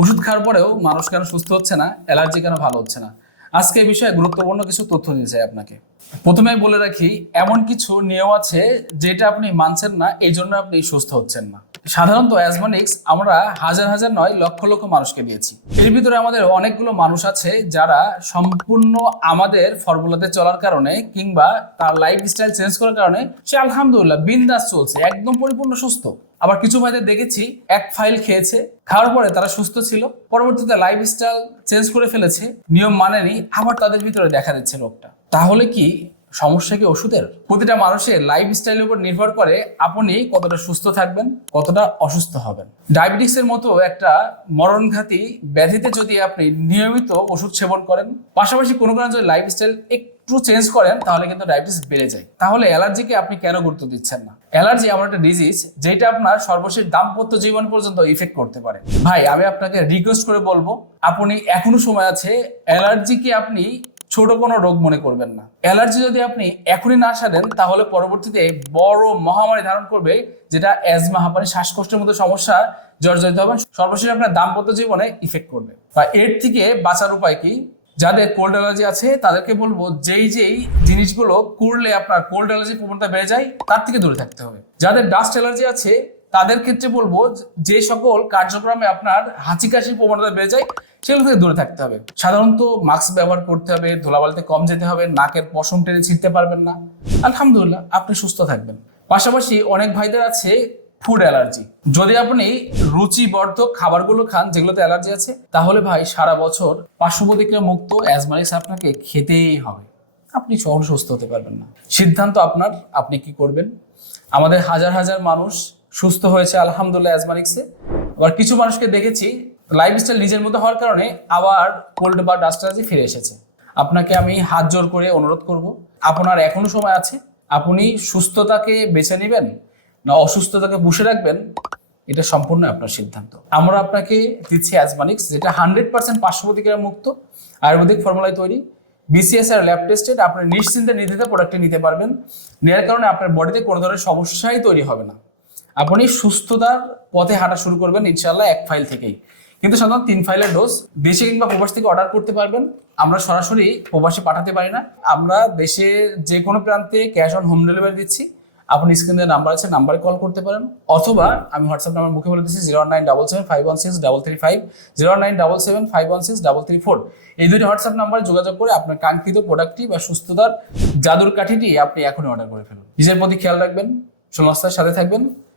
ওষুধ খাওয়ার পরেও মানুষ কেন সুস্থ হচ্ছে না? অ্যালার্জি কেন ভালো হচ্ছে না? আজকে এই বিষয়ে গুরুত্বপূর্ণ কিছু তথ্য দিতে চাই আপনাকে। প্রথমে বলে রাখি, এমন কিছু নিয়ম আছে যেটা আপনি মানছেন না, এই জন্য আপনি সুস্থ হচ্ছেন না। সাধারণত অ্যাজমনিক্স আমরা হাজার হাজার নয় লক্ষ লক্ষ মানুষকে দিয়েছি। এর ভিতরে আমাদের অনেকগুলো মানুষ আছে যারা সম্পূর্ণ আমাদের ফর্মুলাতে চলার কারণে কিংবা তার লাইফ স্টাইল চেঞ্জ করার কারণে সে আলহামদুলিল্লাহ বিন্দাস চলছে, একদম পরিপূর্ণ সুস্থ। আবার কিছু ভাইদের দেখেছি, এক ফাইল খেয়েছে, খাওয়ার পরে তারা সুস্থ ছিল, পরবর্তীতে লাইফ স্টাইল চেঞ্জ করে ফেলেছে, নিয়ম মানেনি, আবার তাদের ভিতরে দেখা দিচ্ছে রোগটা। তাহলে কি সমস্যা কি ওষুধের? প্রতিটা মানুষের লাইফ স্টাইলের উপর নির্ভর করে আপনি কতটা সুস্থ থাকবেন, কতটা অসুস্থ হবেন। ডায়াবেটিসের মতো একটা মরণঘাতী ব্যাধিতে যদি আপনি নিয়মিত ওষুধ সেবন করেন, পাশাপাশি কোনো কারণে যদি লাইফস্টাইল একটু চেঞ্জ করেন, তাহলে কিন্তু ডায়াবেটিস বেড়ে যায়। তাহলে অ্যালার্জিকে আপনি কেন গুরুত্ব দিচ্ছেন না? অ্যালার্জি এমন একটা ডিজিজ যেটা আপনার সর্বশেষ দাম্পত্য জীবন পর্যন্ত ইফেক্ট করতে পারে। ভাই, আমি আপনাকে রিকোয়েস্ট করে বলব, আপনি এখনও সময় আছে, অ্যালার্জিকে আপনি ছোট কোনো রোগ মনে করবেন না। অ্যালার্জি যদি আপনি এখনই না সারেন, তাহলে পরবর্তীতে বড় মহামারী ধারণ করবে, যেটা অ্যাজমা, হাঁপানি, শ্বাসকষ্টের মতো সমস্যা জর্জরিত হবেন সর্বশেষ আপনার দাম্পত্য জীবনে ইফেক্ট করবে। বা এর থেকে বাঁচার উপায় কি? যাদের কোল্ড অ্যালার্জি আছে, তাদেরকে বলব যেই যেই জিনিসগুলো করলে আপনার কোল্ড অ্যালার্জি প্রবণতা বেড়ে যায়, তার থেকে দূরে থাকতে হবে। যাদের ডাস্ট অ্যালার্জি আছে, তাদের ক্ষেত্রে বলব যে সকল কার্যক্রমে আপনার হাঁচি কাশির প্রবণতা বেড়ে যায় সেগুলো থেকে দূরে থাকতে হবে। সাধারণত মাস্ক ব্যবহার করতে হবে, ধুলাবালিতে কম যেতে হবে, নাকের পশম টেনে ছিঁড়তে পারবেন না। আলহামদুলিল্লাহ, আপনি সুস্থ থাকবেন। পাশাপাশি অনেক ভাইদের আছে ফুড অ্যালার্জি যদি আপনি রুচিবর্ধক খাবারগুলো খান, যেগুলোতে অ্যালার্জি আছে, তাহলে ভাই সারা বছর পার্শ্ব প্রতিক্রিয়া মুক্ত অ্যাজমারিক্স আপনাকে খেতেই হবে। আপনি সহজ সুস্থ হতে পারবেন না। সিদ্ধান্ত আপনার, আপনি কি করবেন? আমাদের হাজার হাজার মানুষ সুস্থ হয়েছে আলহামদুলিল্লাহ অ্যাজমারিক্সে আবার কিছু মানুষকে দেখেছি লাইফস্টাইল নিজের মতো হওয়ার কারণে আবার কোল্ড বা ডাস্ট অ্যালার্জি ফিরে এসেছে। আপনাকে আমি হাত জোর করে অনুরোধ করব, আপনার এখনও সময় আছে, আপনি সুস্থতাকে বেছে নেবেন না অসুস্থতাকে বসে রাখবেন, এটা সম্পূর্ণ আপনার সিদ্ধান্ত। আমরা আপনাকে দিচ্ছি অ্যাজমানিক্স যেটা হান্ড্রেড পার্সেন্ট পার্শ্ব প্রতিক্রিয়া মুক্ত আয়ুর্বেদিক ফর্মুলায় তৈরি। বিসিএস আর ল্যাব টেস্টেড আপনি নিশ্চিন্তে নির্ধারিত প্রোডাক্টটি নিতে পারবেন। নেওয়ার কারণে আপনার বডিতে কোনো ধরনের সমস্যাই তৈরি হবে না। আপনি সুস্থতার পথে হাঁটা শুরু করবেন ইনশাল্লাহ এক ফাইল থেকেই। কিন্তু সাধারণত তিন ফাইলের ডোজ দেশে কিংবা প্রবাস থেকে অর্ডার করতে পারবেন। আমরা সরাসরি প্রবাসে পাঠাতে পারি না। আমরা দেশে যে কোনো প্রান্তে ক্যাশ অন হোম ডেলিভারি দিচ্ছি। আপনি স্ক্রিনে নাম্বার আছে নাম্বারে কল করতে পারেন। অথবা আমি হোয়াটসঅ্যাপ নাম্বার মুখে বলে দিচ্ছি zero nine double seven five one six double three five zero nine double seven five one six double three four এই দুটি হোয়াটসঅ্যাপ নাম্বারে যোগাযোগ করে আপনার কাঙ্ক্ষিত প্রোডাক্টটি বা সুস্থতার জাদুর কাঠিটি আপনি এখনই অর্ডার করে ফেলুন। নিজের প্রতি খেয়াল রাখবেন। সমস্যার সাথে থাকবেন।